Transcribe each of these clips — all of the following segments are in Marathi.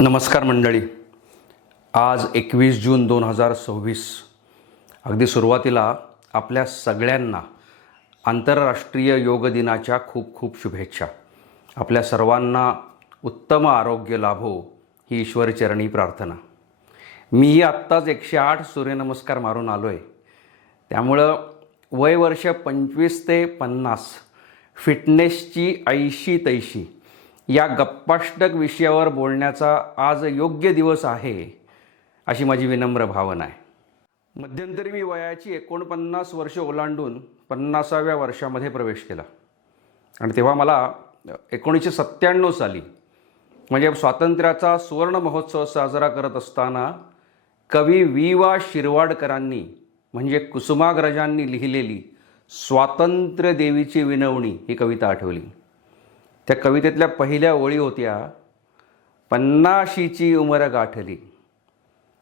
नमस्कार मंडळी. आज 21 जून 2026. अगदी सुरुवातीला आपल्या सगळ्यांना आंतरराष्ट्रीय योग दिनाच्या खूप खूप शुभेच्छा. आपल्या सर्वांना उत्तम आरोग्य लाभो ही ईश्वरचरणी प्रार्थना. मीही आत्ताच 108 सूर्यनमस्कार मारून आलो आहे. त्यामुळं वयवर्ष 25 ते 50 फिटनेसची ऐशी तैशी या गप्पाष्टक विषयावर बोलण्याचा आज योग्य दिवस आहे अशी माझी विनम्र भावना आहे. मध्यंतरी मी वयाची 49 वर्ष ओलांडून 50व्या वर्षामध्ये प्रवेश केला आणि तेव्हा मला 1997 साली म्हणजे स्वातंत्र्याचा सुवर्ण महोत्सव साजरा करत असताना कवी वि वा शिरवाडकरांनी म्हणजे कुसुमाग्रजांनी लिहिलेली स्वातंत्र्य देवीची विनवणी ही कविता आठवली. त्या कवितेतल्या पहिल्या ओळी होत्या, 50शीची उमर गाठली,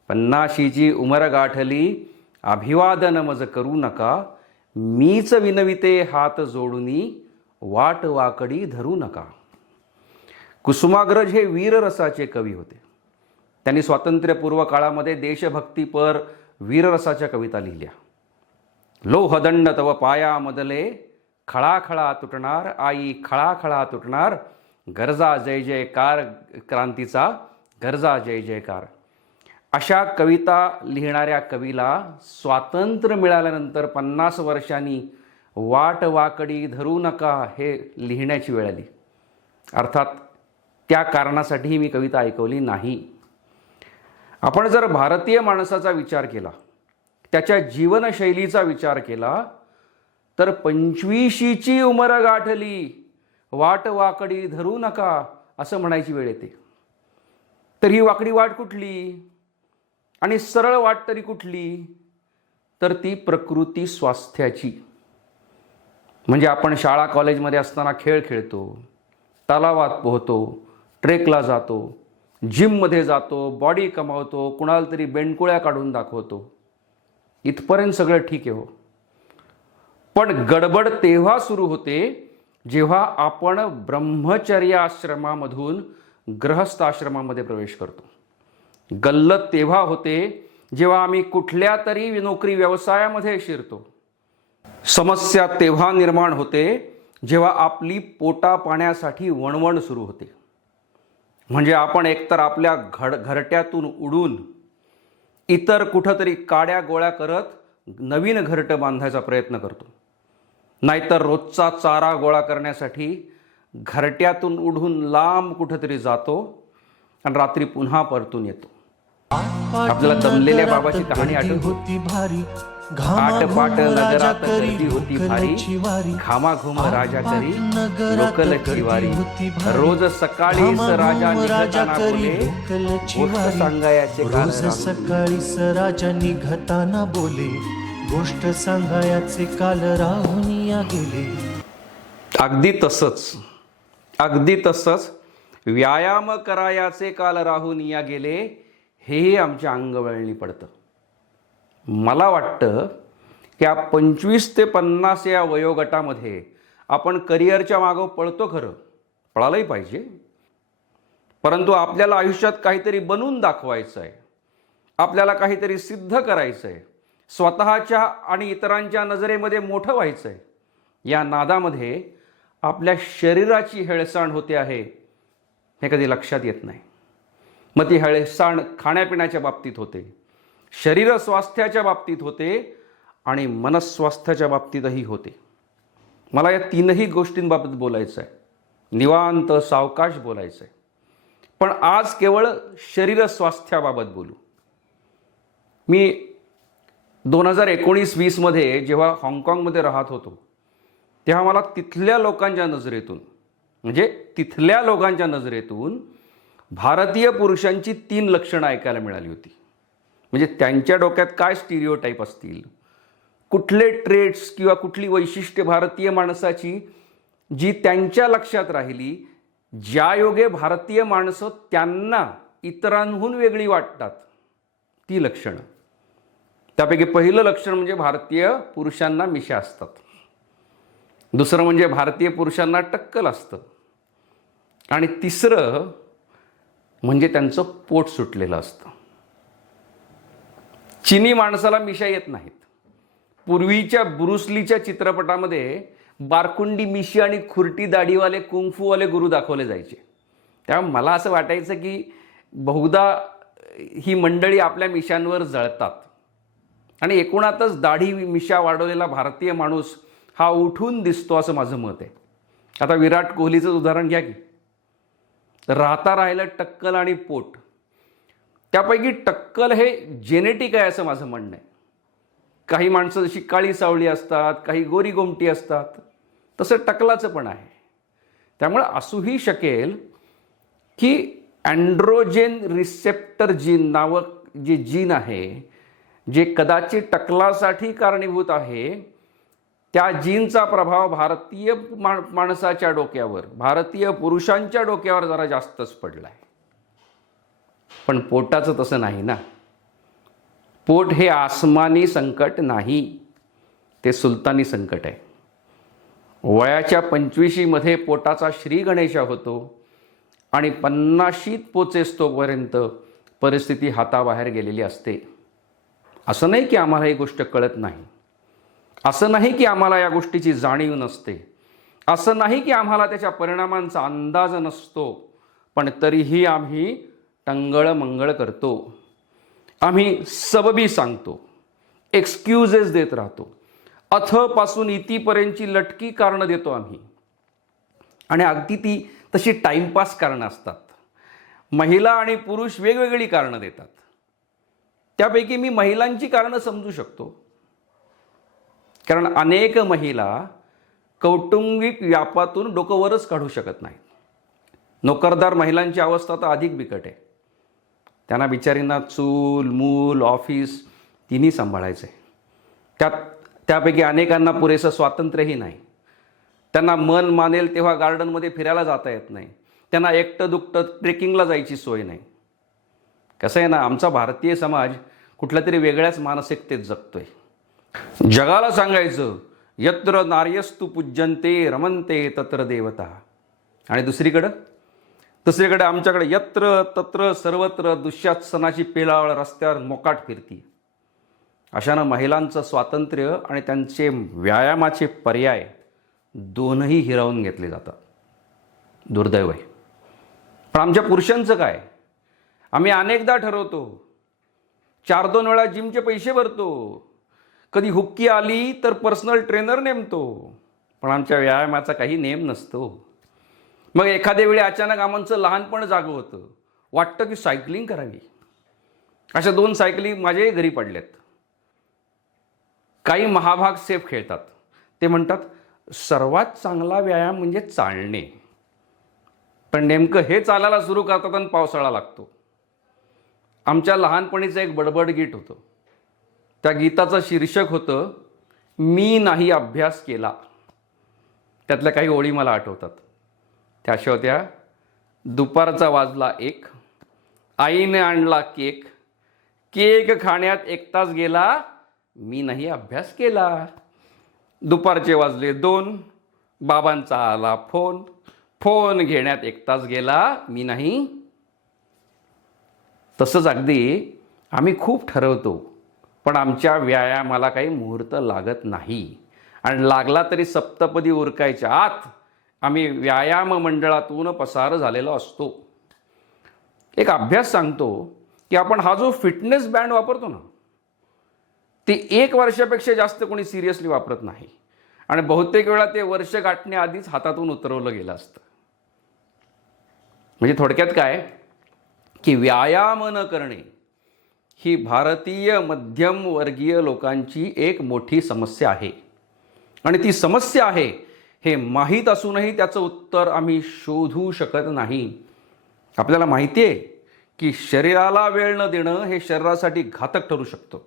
50शीची उमर गाठली, अभिवादन मज करू नका, मीच विनविते हात जोडुनी, वाट वाकडी धरू नका. कुसुमाग्रज हे वीररसाचे कवी होते. त्यांनी स्वातंत्र्यपूर्व काळामध्ये देशभक्तीपर वीररसाच्या कविता लिहिल्या. लोहदंड तव पायामधले, खळाखळा तुटणार आई, खळाखळा तुटणार, गरजा जय जयकार क्रांतीचा, गरजा जय जयकार. अशा कविता लिहिणाऱ्या कवीला स्वातंत्र्य मिळाल्यानंतर 50 वर्षांनी वाट वाकडी धरू नका हे लिहिण्याची वेळ आली. अर्थात त्या कारणासाठी मी कविता ऐकवली नाही. आपण जर भारतीय माणसाचा विचार केला, त्याच्या जीवनशैलीचा विचार केला, तर 25शीची उमर गाठली, वाट वाकडी धरू नका असं म्हणायची वेळ येते. तर ही वाकडी वाट कुठली आणि सरळ वाट तरी कुठली? तर ती प्रकृती स्वास्थ्याची. म्हणजे आपण शाळा कॉलेजमध्ये असताना खेळ खेळतो, तलावात पोहतो, ट्रेकला जातो, जिममध्ये जातो, बॉडी कमावतो, कुणाला तरी बेंडकुळ्या काढून दाखवतो. इथपर्यंत सगळं ठीक आहे हो. पण गडबड तेव्हा सुरू होते जेव्हा आपण ब्रह्मचर्य आश्रमामधून गृहस्थ आश्रमामध्ये प्रवेश करतो. गल्लत तेव्हा होते जेव्हा आम्ही कुठल्या तरी नोकरी व्यवसायामध्ये शिरतो. समस्या तेव्हा निर्माण होते जेव्हा आपली पोटा पाण्यासाठी वणवण सुरू होते. म्हणजे आपण एकतर आपल्या घरट्यातून उडून इतर कुठंतरी काड्या गोळ्या करत नवीन घरटं बांधायचा प्रयत्न करतो, नाहीतर रोजचा चारा गोळा करण्यासाठी घरट्यातून उडून लांब कुठंतरी जातो आणि रात्री पुन्हा परतून येतो. आपल्याला दमलेल्या बाबाची कहाणी आठवते. आठ पाट नगरात गर्दी होती भारी, घामाघूम राजा करी लोकल वारी. रोज सकाळी राजा निघताना बोले, गोष्ट सांगायचे काल. सकाळी राजा निघताना बोले, गोष्ट सांगायचे काल राहून या गेले. अगदी तसंच व्यायाम करायाचे काल राहून या गेले हे आमच्या अंगवळणी पडतं. मला वाटतं की 25 ते 50 या वयोगटामध्ये आपण करिअरच्या मागं पळतो. खरं पळालंही पाहिजे, परंतु आपल्याला आयुष्यात काहीतरी बनवून दाखवायचं आहे, आपल्याला काहीतरी सिद्ध करायचं आहे, स्वतःच्या आणि इतरांच्या नजरेमध्ये मोठं व्हायचं आहे. या नादामध्ये आपल्या शरीराची हेळसांड होते आहे हे कधी लक्षात येत नाही. मग ती हेळसांड खाण्यापिण्याच्या बाबतीत होते, शरीर स्वास्थ्याच्या बाबतीत होते आणि मनस्वास्थ्याच्या बाबतीतही होते. मला या तीनही गोष्टींबाबत बोलायचं आहे, निवांत सावकाश बोलायचं आहे. पण आज केवळ शरीर स्वास्थ्याबाबत बोलू. मी 2019-20 मध्ये जेव्हा हाँगकाँगमध्ये राहत होतो तेव्हा मला तिथल्या लोकांच्या नजरेतून भारतीय पुरुषांची 3 लक्षणं ऐकायला मिळाली होती. म्हणजे त्यांच्या डोक्यात काय स्टिरियोटाईप असतील, कुठले ट्रेट्स किंवा कुठली वैशिष्ट्ये भारतीय माणसाची जी त्यांच्या लक्षात राहिली, ज्या योगे भारतीय माणसं त्यांना इतरांहून वेगळी वाटतात, ती लक्षणं. त्यापैकी पहिलं लक्षण म्हणजे भारतीय पुरुषांना मिशा असतात. दुसरं म्हणजे भारतीय पुरुषांना टक्कल असतं. आणि तिसरं म्हणजे त्यांचं पोट सुटलेलं असतं. चिनी माणसाला मिशा येत नाहीत. पूर्वीच्या ब्रुसलीच्या चित्रपटामध्ये बारकुंडी मिशी आणि खुरटी दाढीवाले कुंगफूवाले गुरु दाखवले जायचे. त्यामुळे मला असं वाटायचं की बहुधा ही मंडळी आपल्या मिशांवर जळतात आणि एकूणातच दाढी मिशा वाढवलेला भारतीय माणूस हा उठून दिसतो असं माझं मत आहे. आता विराट कोहलीचं उदाहरण घ्या की. राहता राहिलं टक्कल आणि पोट. त्यापैकी टक्कल हे जेनेटिक आहे असं माझं म्हणणं आहे. काही माणसं जशी काळी सावळी असतात, काही गोरी गोमटी असतात, तसं टकलाचं पण आहे. त्यामुळे असूही शकेल की अँड्रोजेन रिसेप्टर जीन नावक जे जीन आहे, जे कदाचित टकलासाठी कारणीभूत आहे, त्या जीनचा प्रभाव भारतीय माणसाच्या डोक्यावर, भारतीय पुरुषांच्या डोक्यावर जरा जास्तच पडला आहे. पण पोटाचं तसं नाही ना. पोट हे आसमानी संकट नाही, ते सुलतानी संकट आहे. वयाच्या 25मध्ये पोटाचा श्री गणेशा होतो आणि 50शीत पोचेस्तोपर्यंत परिस्थिती हाताबाहेर गेलेली असते. असं नाही की आम्हाला ही गोष्ट कळत नाही, असं नाही की आम्हाला या गोष्टीची जाणीव नसते, असं नाही की आम्हाला त्याच्या परिणामांचा अंदाज नसतो, पण तरीही आम्ही टंगळ मंगळ करतो. आम्ही सबबी सांगतो, एक्सक्यूजेस देत राहतो, अथपासून इतीपर्यंतची लटकी कारणं देतो आम्ही. आणि अगदी ती तशी टाईमपास कारणं असतात. महिला आणि पुरुष वेगवेगळी कारणं देतात. त्यापैकी मी महिलांची कारणं समजू शकतो, कारण अनेक महिला कौटुंबिक व्यापातून डोकं वरच काढू शकत नाहीत. नोकरदार महिलांची अवस्था तर अधिक बिकट आहे. त्यांना बिचारींना चूल मूल ऑफिस तिन्ही सांभाळायचं आहे. त्यापैकी अनेकांना पुरेसं स्वातंत्र्यही नाही. त्यांना मन मानेल तेव्हा गार्डनमध्ये फिरायला जाता येत नाही. त्यांना एकटं दुकटं ट्रेकिंगला जायची सोय नाही. कसं आहे ना, आमचा भारतीय समाज कुठल्या तरी वेगळ्याच मानसिकतेत जगतोय. जगाला सांगायचं यत्र नार्यस्तु पूज्यन्ते रमन्ते तत्र देवता, आणि दुसरीकडे आमच्याकडे यत्र तत्र सर्वत्र दुःशासनाची पेलावळ रस्त्यावर मोकाट फिरती. अशानं महिलांचं स्वातंत्र्य आणि त्यांचे व्यायामाचे पर्याय दोनही हिरावून घेतले जातात. दुर्दैव आहे. पण आमच्या पुरुषांचं काय? आम्ही अनेकदा ठरवतो, 4-2 वेळा जिमचे पैसे भरतो, कधी हुक्की आली तर पर्सनल ट्रेनर नेमतो, पण आमच्या व्यायामाचा काही नेम नसतो. मग एखाद्या वेळी अचानक आमचं लहानपण जागं होतं, वाटतं की सायकलिंग करावी. अशा 2 सायकली माझ्याही घरी पडल्यात. काही महाभाग सेफ खेळतात. ते म्हणतात सर्वात चांगला व्यायाम म्हणजे चालणे, पण नेमकं हे चालायला सुरू करतात आणि पावसाळा लागतो. आमच्या लहानपणीचं एक बडबड गीत होतं. त्या गीताचं शीर्षक होतं मी नाही अभ्यास केला. त्यातल्या काही ओळी मला आठवतात. त्या अशा होत्या, दुपारचा वाजला 1, आईने आणला केक, केक खाण्यात 1 तास गेला, मी नाही अभ्यास केला. दुपारचे वाजले 2, बाबांचा आला फोन, फोन घेण्यात 1 तास गेला, मी नाही. तसंच अगदी आम्ही खूप ठरवतो, पण आमच्या व्यायामाला काही मुहूर्त लागत नाही. आणि लागला तरी सप्तपदी उरकायच्या आत आम्ही व्यायाम मंडळातून पसार झालेलो असतो. एक अभ्यास सांगतो की आपण हा जो फिटनेस बँड वापरतो ना, ते 1 वर्षापेक्षा जास्त कोणी सिरियसली वापरत नाही. आणि बहुतेक वेळा ते वर्ष गाठण्याआधीच हातातून उतरवलं गेलं असतं. म्हणजे थोडक्यात काय की व्यायाम न करणे ही भारतीय मध्यमवर्गीय लोकांची एक मोठी समस्या आहे. आणि ती समस्या आहे हे माहीत असूनही त्याचं उत्तर आम्ही शोधू शकत नाही. आपल्याला माहिती आहे की शरीराला वेळ न देणं हे शरीरासाठी घातक ठरू शकतं,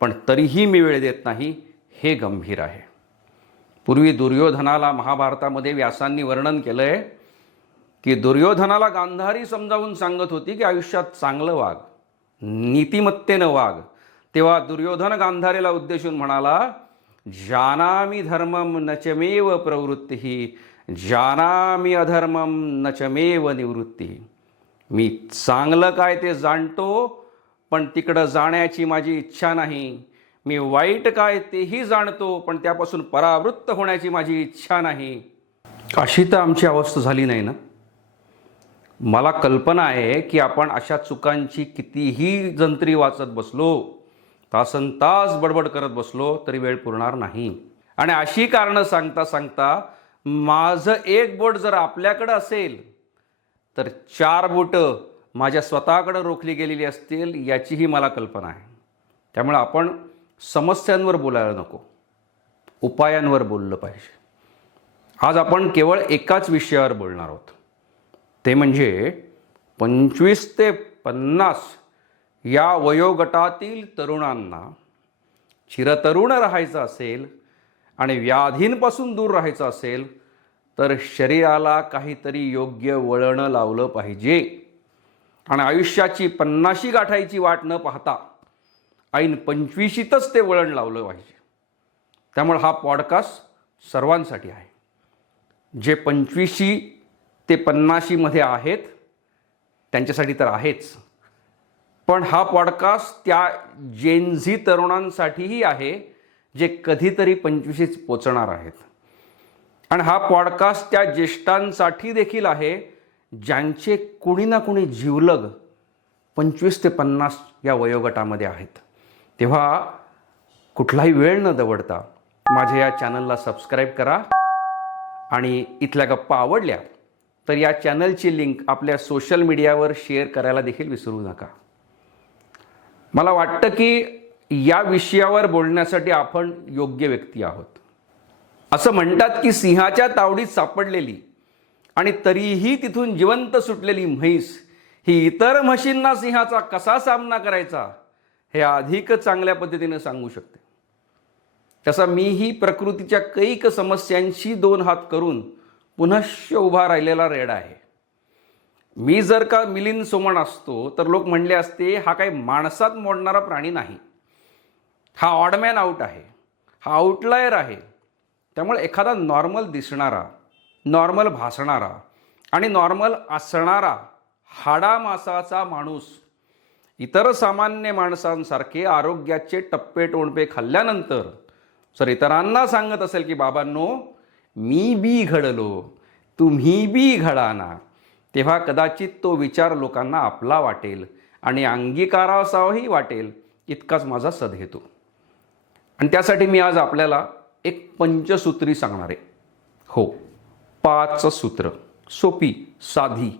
पण तरीही मी वेळ देत नाही हे गंभीर आहे. पूर्वी दुर्योधनाला महाभारतामध्ये व्यासांनी वर्णन केलं आहे की दुर्योधनाला गांधारी समजावून सांगत होती की आयुष्यात चांगलं वाग, नीतिमत्तेनं वाग. तेव्हा दुर्योधन गांधारीला उद्देशून म्हणाला, जानामि धर्मम नचमेव प्रवृत्ती, जानामि अधर्मम नचमेव निवृत्ती. मी चांगलं काय ते जाणतो, पण तिकडं जाण्याची माझी इच्छा नाही. मी वाईट काय तेही जाणतो, पण त्यापासून परावृत्त होण्याची माझी इच्छा नाही. अशी तर आमची अवस्था झाली नाही ना. मला कल्पना आहे की आपण अशा चुकांची कितीही जंत्री वाचत बसलो, तासनतास बडबड करत बसलो तरी वेळ पुरणार नाही. आणि अशी कारणं सांगता सांगता माझं एक बोट जर आपल्याकडं असेल तर 4 बोटं माझ्या स्वतःकडं रोखली गेलेली असतील याचीही मला कल्पना आहे. त्यामुळे आपण समस्यांवर बोलायला नको, उपायांवर बोललं पाहिजे. आज आपण केवळ एकाच विषयावर बोलणार आहोत, ते म्हणजे 25 ते 50 या वयोगटातील तरुणांना चिरतरुण राहायचं असेल आणि व्याधींपासून दूर राहायचं असेल तर शरीराला काहीतरी योग्य वळण लावलं पाहिजे. आणि आयुष्याची 50शी गाठायची वाट न पाहता ऐन 25शीतच ते वळण लावलं पाहिजे. त्यामुळे हा पॉडकास्ट सर्वांसाठी आहे. जे 25शी ते 50शीमध्ये आहेत त्यांच्यासाठी तर आहेच, पण हा पॉडकास्ट त्या जेनझी तरुणांसाठीही आहे जे कधीतरी 25शीत पोचणार आहेत. आणि हा पॉडकास्ट त्या ज्येष्ठांसाठी देखील आहे ज्यांचे कुणी ना कुणी जीवलग 25 ते 50 या वयोगटामध्ये आहेत. तेव्हा कुठलाही वेळ न दवडता माझ्या या चॅनलला सबस्क्राईब करा. आणि इथल्या गप्पा आवडल्या तर या चॅनलची लिंक आपल्या सोशल मीडियावर शेअर करायला देखील विसरू नका. मला वाटतं की या विषयावर बोलण्यासाठी आपण योग्य व्यक्ती आहोत. असं म्हणतात की सिंहाच्या तावडीत सापडलेली आणि तरीही तिथून जिवंत सुटलेली म्हैस ही इतर म्हशींना सिंहाचा कसा सामना करायचा हे अधिक चांगल्या पद्धतीने सांगू शकते. तसा मीही प्रकृतीच्या कैक समस्यांशी 2 हात करून पुनश्च उभा राहिलेला रेडा आहे. मी जर का मिलिंद सोमण असतो तर लोक म्हणले असते हा काही माणसात मोडणारा प्राणी नाही, हा ऑडमॅन आउट आहे, हा आउटलायर आहे. त्यामुळे एखादा नॉर्मल दिसणारा, नॉर्मल भासणारा आणि नॉर्मल असणारा हाडामासाचा माणूस इतर सामान्य माणसांसारखे आरोग्याचे टप्पे टोणपे खाल्ल्यानंतर जर इतरांना सांगत असेल की बाबांनो मी बी घडलो, तुम्ही बी घडा ना, तेव्हा कदाचित तो विचार लोकांना आपला वाटेल आणि अंगीकारासाही वाटेल इतकाच माझा सद हेतू. आणि त्यासाठी मी आज आपल्याला एक पंचसूत्री सांगणार आहे. हो, 5 सूत्र, सोपी, साधी,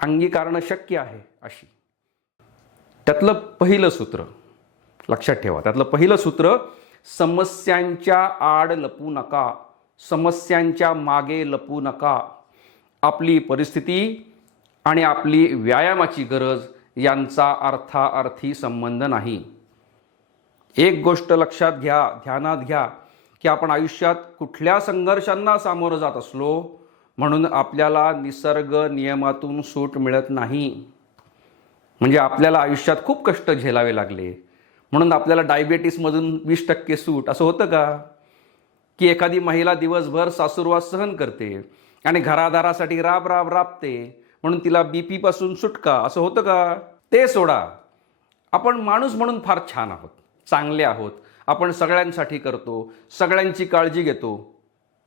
अंगीकारणं शक्य आहे अशी. त्यातलं पहिलं सूत्र लक्षात ठेवा. त्यातलं पहिलं सूत्र, समस्यांच्या आड लपू नका, समस्यांच्या मागे लपू नका. आपली परिस्थिती आणि आपली व्यायामाची गरज यांचा अर्थाअर्थी संबंध नाही. एक गोष्ट लक्षात घ्या, ध्यानात घ्या की आपण आयुष्यात कुठल्या संघर्षांना सामोरं जात असलो म्हणून आपल्याला निसर्ग नियमातून सूट मिळत नाही. म्हणजे आपल्याला आयुष्यात खूप कष्ट झेलावे लागले म्हणून आपल्याला डायबिटीसमधून 20% सूट असं होतं का? की एखादी महिला दिवसभर सासुरवास सहन करते आणि घरादारासाठी राबते म्हणून तिला BP पासून सुटका असं होतं का? ते सोडा. आपण माणूस म्हणून फार छान आहोत, चांगले आहोत, आपण सगळ्यांसाठी करतो, सगळ्यांची काळजी घेतो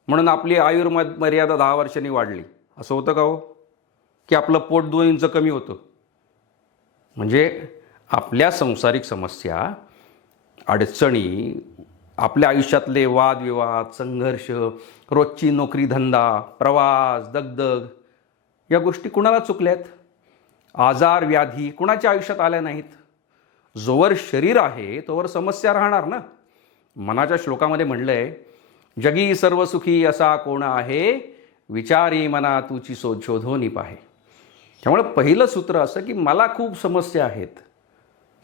म्हणून आपली आयुर्मर्यादा 10 वर्षांनी वाढली असं होतं का हो? की आपलं पोट 2 इंच कमी होतं? म्हणजे आपल्या सांसारिक समस्या, अडचणी, आपल्या आयुष्यातले वादविवाद, संघर्ष, रोजची नोकरी धंदा, प्रवास, दगदग या गोष्टी कुणाला चुकल्यात? आजार व्याधी कुणाच्या आयुष्यात आल्या नाहीत? जोवर शरीर आहे तोवर समस्या राहणार ना. मनाच्या श्लोकामध्ये म्हणलं आहे, जगी सर्व सुखी असा कोण आहे, विचारी मना तुची शोधोनी पाहे. त्यामुळे पहिलं सूत्र असं की मला खूप समस्या आहेत,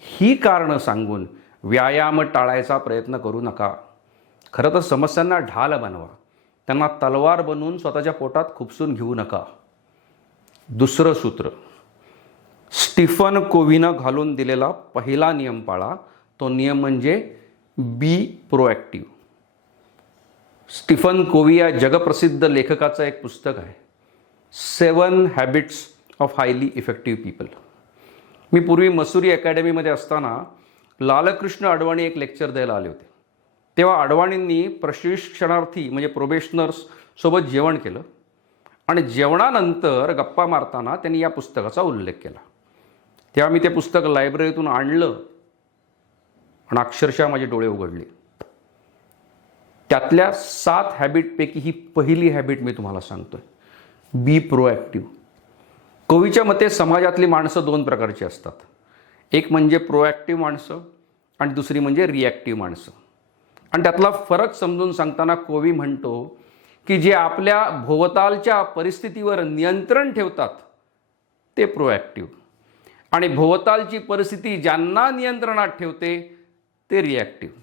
ही कारणं सांगून व्यायाम टाळायचा प्रयत्न करू नका. खरं तर समस्यांना ढाल बनवा, त्यांना तलवार बनवून स्वतःच्या पोटात खुपसून घेऊ नका. दुसरं सूत्र, स्टीफन कोव्हीनं घालून दिलेला पहिला नियम पाळा. तो नियम म्हणजे बी प्रोॲक्टिव्ह. स्टीफन कोव्ही या जगप्रसिद्ध लेखकाचं एक पुस्तक आहे, 7 habits of highly effective people. मी पूर्वी मसुरी अकॅडमीमध्ये असताना लालकृष्ण अडवाणी एक लेक्चर द्यायला आले होते. तेव्हा अडवाणींनी प्रशिक्षणार्थी म्हणजे प्रोबेशनर्स सोबत जेवण केलं आणि जेवणानंतर गप्पा मारताना त्यांनी या पुस्तकाचा उल्लेख केला. तेव्हा मी ते पुस्तक लायब्ररीतून आणलं आणि अक्षरशः माझे डोळे उघडले. त्यातल्या 7 हॅबिटपैकी ही पहिली हॅबिट मी तुम्हाला सांगतोय, बी प्रोॲक्टिव्ह. कवीच्या मते समाजातली माणसं 2 प्रकारची असतात. एक म्हणजे प्रोॲक्टिव्ह माणसं आणि दुसरी म्हणजे रिॲक्टिव्ह माणसं. आणि त्यातला फरक समजून सांगताना कवी म्हणतो की जे आपल्या भोवतालच्या परिस्थितीवर नियंत्रण ठेवतात ते प्रोॲक्टिव्ह आणि भोवतालची परिस्थिती ज्यांना नियंत्रणात ठेवते ते रिॲक्टिव्ह.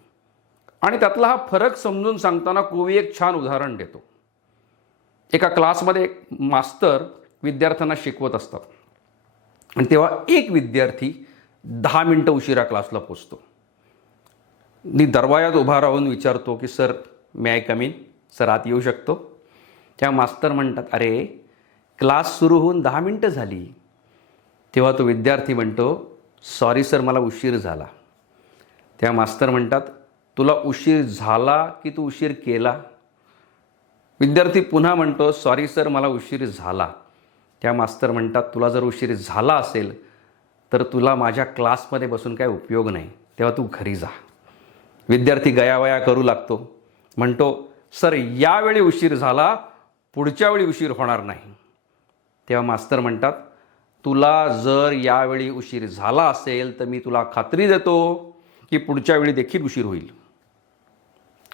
आणि त्यातला हा फरक समजून सांगताना कवी एक छान उदाहरण देतो. एका क्लासमध्ये एक मास्तर विद्यार्थ्यांना शिकवत असतात आणि तेव्हा एक विद्यार्थी 10 मिनटं उशिरा क्लासला पोचतो. मी दरवाजात उभा राहून विचारतो की sir may I come in, sir आत येऊ शकतो? त्या मास्तर म्हणतात, अरे क्लास सुरू होऊन 10 मिनटं झाली. तेव्हा तो विद्यार्थी म्हणतो, सॉरी सर मला उशीर झाला. त्या मास्तर म्हणतात, तुला उशीर झाला की तू उशीर केला? विद्यार्थी पुन्हा म्हणतो, सॉरी सर मला उशीर झाला. त्या मास्तर म्हणतात, तुला जर उशीर झाला असेल तर तुला माझ्या क्लासमध्ये बसून काय उपयोग नाही, तेव्हा तू घरी जा. विद्यार्थी गयावया करू लागतो, म्हणतो, सर यावेळी उशीर झाला, पुढच्या वेळी उशीर होणार नाही. तेव्हा मास्तर म्हणतात, तुला जर यावेळी उशीर झाला असेल तर मी तुला खात्री देतो की पुढच्या वेळी देखील उशीर होईल.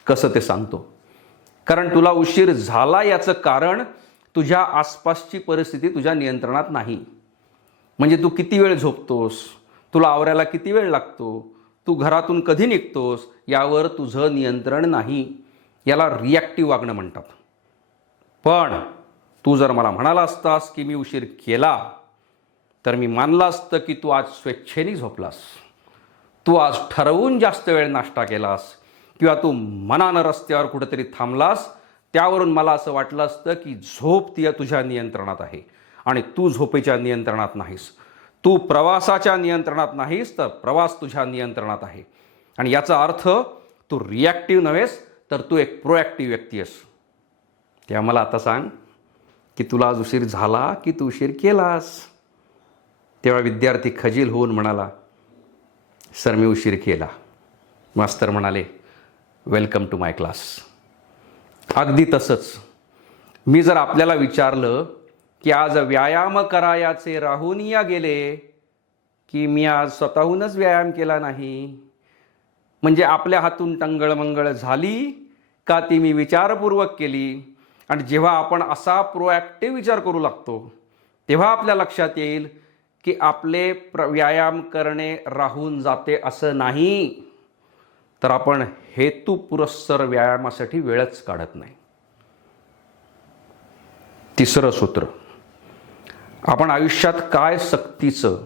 कसं ते सांगतो. कारण तुला उशीर झाला याचं कारण तुझ्या आसपासची परिस्थिती तुझ्या नियंत्रणात नाही. म्हणजे तू किती वेळ झोपतोस, तुला आवरायला किती वेळ लागतो, तू घरातून कधी निघतोस यावर तुझं नियंत्रण नाही. याला रिॲक्टिव्ह वागणं म्हणतात. पण तू जर मला म्हणाला असतास की मी उशीर केला तर मी मानलं असतं की तू आज स्वेच्छेने झोपलास, तू आज ठरवून जास्त वेळ नाश्ता केलास किंवा तू मनानं रस्त्यावर कुठेतरी थांबलास, त्यावरून मला असं वाटलं असतं की झोप ती तुझ्या नियंत्रणात आहे आणि तू झोपेच्या नियंत्रणात नाहीस. तू प्रवासाच्या नियंत्रणात नाहीस तर प्रवास तुझ्या नियंत्रणात आहे. आणि याचा अर्थ तू रिॲक्टिव्ह नव्हेस तर तू एक प्रोॲक्टिव्ह व्यक्ती आहेस. तेव्हा मला आता सांग की तुला आज उशीर झाला की तू उशीर केलास? तेव्हा विद्यार्थी खजील होऊन म्हणाला, सर मी उशीर केला. मास्तर म्हणाले, वेलकम टू माय क्लास. अगदी तसंच मी जर आपल्याला विचारलं की आज व्यायाम करायाचे राहून या गेले की मी आज स्वतःहूनच व्यायाम केला नाही, म्हणजे आपल्या हातून टंगळमंगळ झाली का ती मी विचारपूर्वक केली? आणि जेव्हा आपण असा प्रोॲक्टिव्ह विचार करू लागतो तेव्हा आपल्या लक्षात येईल की आपले व्यायाम करणे राहून जाते असं नाही, तर आपण हेतुपुरस्सर व्यायामासाठी वेळच काढत नाही. तिसरं सूत्र, आपण आयुष्यात काय सक्तीचं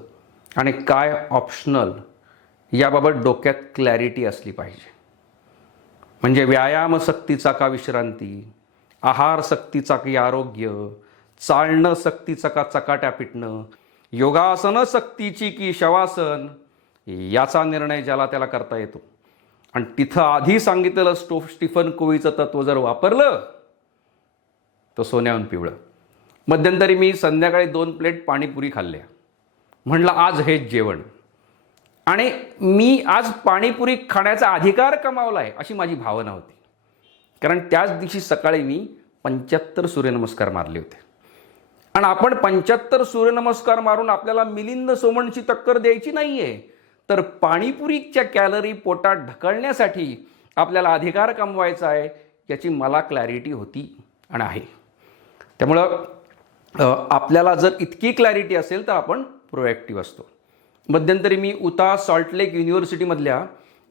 आणि काय ऑप्शनल याबाबत डोक्यात क्लॅरिटी असली पाहिजे. म्हणजे व्यायाम सक्तीचा का विश्रांती, आहार सक्तीचा की आरोग्य, चालणं सक्तीचं का चकाट्या पिटणं, योगासनं सक्तीची की शवासन, याचा निर्णय ज्याला त्याला करता येतो. आणि तिथं आधी सांगितलेलं स्टीफन कोव्हीचं तत्त्व जर वापरलं तर सोन्याहून पिवळं. मध्यंतरी मी संध्याकाळी 2 प्लेट पाणीपुरी खाल्ल्या. म्हणलं आज हेच जेवण, आणि मी आज पाणीपुरी खाण्याचा अधिकार कमावला आहे अशी माझी भावना होती. कारण त्याच दिवशी सकाळी मी 75 सूर्यनमस्कार मारले होते. आणि आपण 75 सूर्यनमस्कार मारून आपल्याला मिलिंद सोमणची टक्कर द्यायची नाही आहे, तर पाणीपुरीच्या कॅलरी पोटात ढकलण्यासाठी आपल्याला अधिकार कमवायचा आहे याची मला क्लॅरिटी होती आणि आहे. त्यामुळं आपल्याला जर इतकी क्लॅरिटी असेल तर आपण प्रोॲक्टिव्ह असतो. मध्यंतरी मी उता सॉल्टलेक युनिव्हर्सिटीमधल्या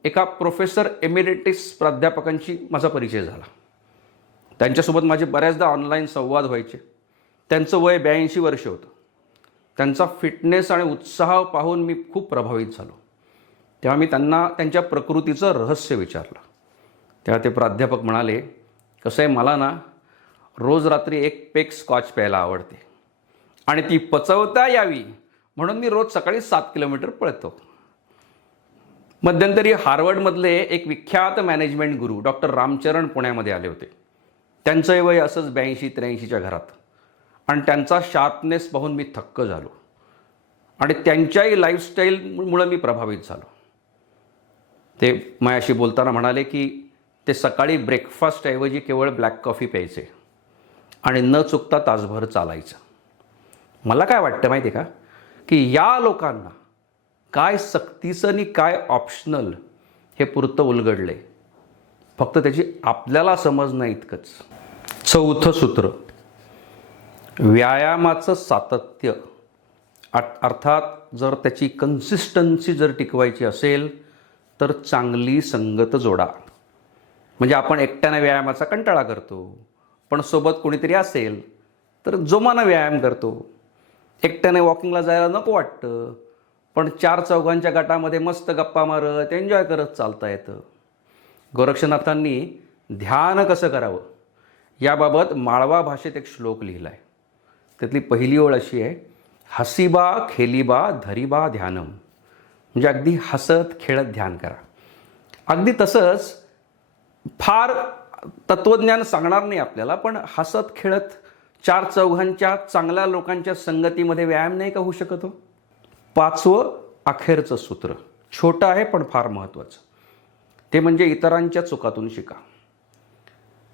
एका प्रोफेसर एमिरेटिस प्राध्यापकांशी माझा परिचय झाला. त्यांच्यासोबत माझे बऱ्याचदा ऑनलाईन संवाद व्हायचे. त्यांचं वय 82 वर्ष होतं. त्यांचा फिटनेस आणि उत्साह पाहून मी खूप प्रभावित झालो. तेव्हा मी त्यांना त्यांच्या प्रकृतीचं रहस्य विचारलं. तेव्हा ते प्राध्यापक म्हणाले, कसं आहे, मला ना रोज रात्री 1 पेग स्कॉच प्यायला आवडते आणि ती पचवता यावी म्हणून मी रोज सकाळी 7 किलोमीटर पळतो. मध्यंतरी हार्वर्डमधले एक विख्यात मॅनेजमेंट गुरु डॉक्टर रामचरण पुण्यामध्ये आले होते. त्यांचं वय असंच 82-83च्या घरात, आणि त्यांचा शार्पनेस पाहून मी थक्क झालो आणि त्यांच्याही लाईफस्टाईलमुळं मी प्रभावित झालो. ते माझ्याशी बोलताना म्हणाले की ते सकाळी ब्रेकफास्टऐवजी केवळ ब्लॅक कॉफी प्यायचे आणि न चुकता तासभर चालायचं. मला काय वाटतं माहिती आहे का, की या लोकांना काय सक्तीचं आणि काय ऑप्शनल हे पुरतं उलगडले, फक्त त्याची आपल्याला समज नाही इतकंच. चौथं सूत्र, व्यायामाचं सातत्य. अर्थात जर त्याची कन्सिस्टन्सी जर टिकवायची असेल तर चांगली संगत जोडा. म्हणजे आपण एकट्याने व्यायामाचा कंटाळा करतो, पण सोबत कोणीतरी असेल तर जोमानं व्यायाम करतो. एकट्याने वॉकिंगला जायला नको वाटतं, पण 4-4 गटामध्ये मस्त गप्पा मारत एन्जॉय करत चालता येतं. गोरक्षनाथांनी ध्यान कसं करावं याबाबत माळवा भाषेत एक श्लोक लिहिला आहे. त्यातली पहिली ओळ अशी आहे, हसीबा खेलीबा धरीबा ध्यानम. म्हणजे अगदी हसत खेळत ध्यान करा. अगदी तसंच फार तत्त्वज्ञान सांगणार नाही आपल्याला, पण हसत खेळत 4-4 चांगल्या लोकांच्या संगतीमध्ये व्यायाम नाही का होऊ शकतो. 5वं अखेरचं सूत्र छोटं आहे पण फार महत्त्वाचं, ते म्हणजे इतरांच्या चुकातून शिका.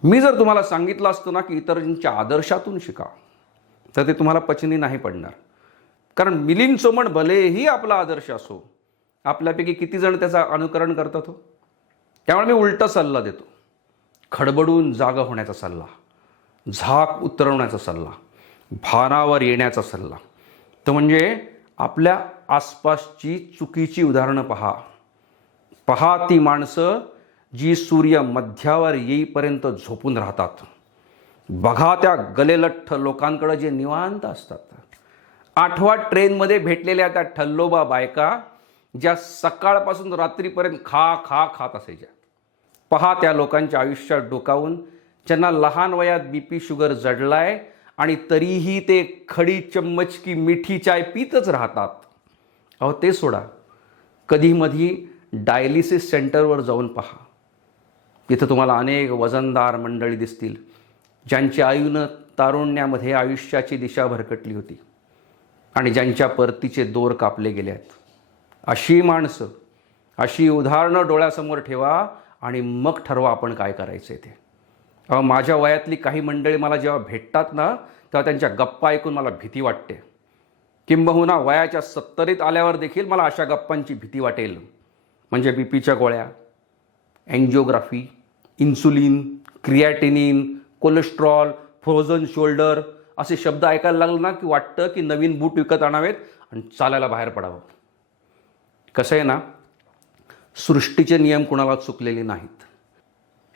मी जर तुम्हाला सांगितलं असतं ना की इतरांच्या आदर्शातून शिका, तर ते तुम्हाला पचनी नाही पडणार. कारण मिलिंद सोमण भलेही आपला आदर्श असो, आपल्यापैकी किती जण त्याचा अनुकरण करतात हो. त्यामुळे मी उलटा सल्ला देतो. खडबडून जागा होण्याचा सल्ला, झाक उतरवण्याचा सल्ला, भानावर येण्याचा सल्ला. तर म्हणजे आपल्या आसपासची चुकीची उदाहरणं पहा ती माणसं जी सूर्य मध्यावर येईपर्यंत झोपून राहतात. बघा त्या गलेलठ्ठ लोकांकडे जे निवांत असतात. 8व्या ट्रेनमध्ये भेटलेल्या त्या ठल्लोबा बायका ज्या सकाळपासून रात्रीपर्यंत खात असायच्या. पहा त्या लोकांच्या आयुष्यात डोकावून ज्यांना लहान वयात BP शुगर जडलाय आणि तरीही ते खडी चम्मच मिठी चाय पितच राहतात. अहो ते सोडा, कधीमधी डायलिसिस सेंटरवर जाऊन पहा. तिथं तुम्हाला अनेक वजनदार मंडळी दिसतील ज्यांच्या आयुनं तारुण्यामध्ये आयुष्याची दिशा भरकटली होती आणि ज्यांच्या परतीचे दोर कापले गेले आहेत. अशी माणसं, अशी उदाहरणं डोळ्यासमोर ठेवा आणि मग ठरवा आपण काय करायचं आहे ते. माझ्या वयातली काही मंडळी मला जेव्हा भेटतात ना, तेव्हा त्यांच्या गप्पा ऐकून मला भीती वाटते. किंबहुना वयाच्या 70ीत आल्यावर देखील मला अशा गप्पांची भीती वाटेल. म्हणजे BPच्या गोळ्या, angiography, insulin, creatinine, cholesterol, frozen shoulder असे शब्द ऐकायला लागले ना की वाटतं की नवीन बूट विकत आणावेत आणि चालायला बाहेर पडावं. कसं आहे ना, सृष्टीचे नियम कुणाला चुकलेले नाहीत.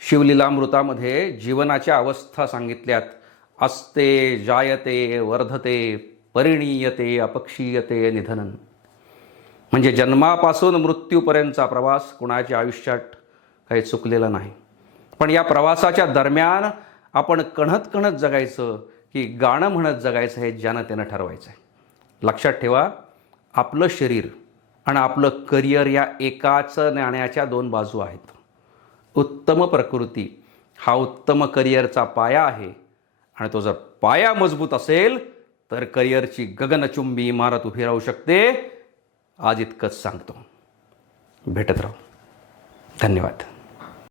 शिवलीलामृतामध्ये जीवनाच्या अवस्था सांगितल्यात. अस्ते, जायते, वर्धते, परिणीयते, अपक्षीयते, निधनन. म्हणजे जन्मापासून मृत्यूपर्यंतचा प्रवास कुणाच्या आयुष्यात काही चुकलेला नाही. पण या प्रवासाच्या दरम्यान आपण कणत जगायचं की गाणं म्हणत जगायचं हे ज्यानं त्यानं ठरवायचं आहे. लक्षात ठेवा, आपलं शरीर आणि आपलं करिअर या एकाच नाण्याच्या 2 बाजू आहेत. उत्तम प्रकृती हा उत्तम करिअरचा पाया आहे आणि तो जर पाया मजबूत असेल तर करिअरची गगनचुंबी इमारत उभी राहू शकते. आज इतकंच सांगतो. भेटत राहू. धन्यवाद.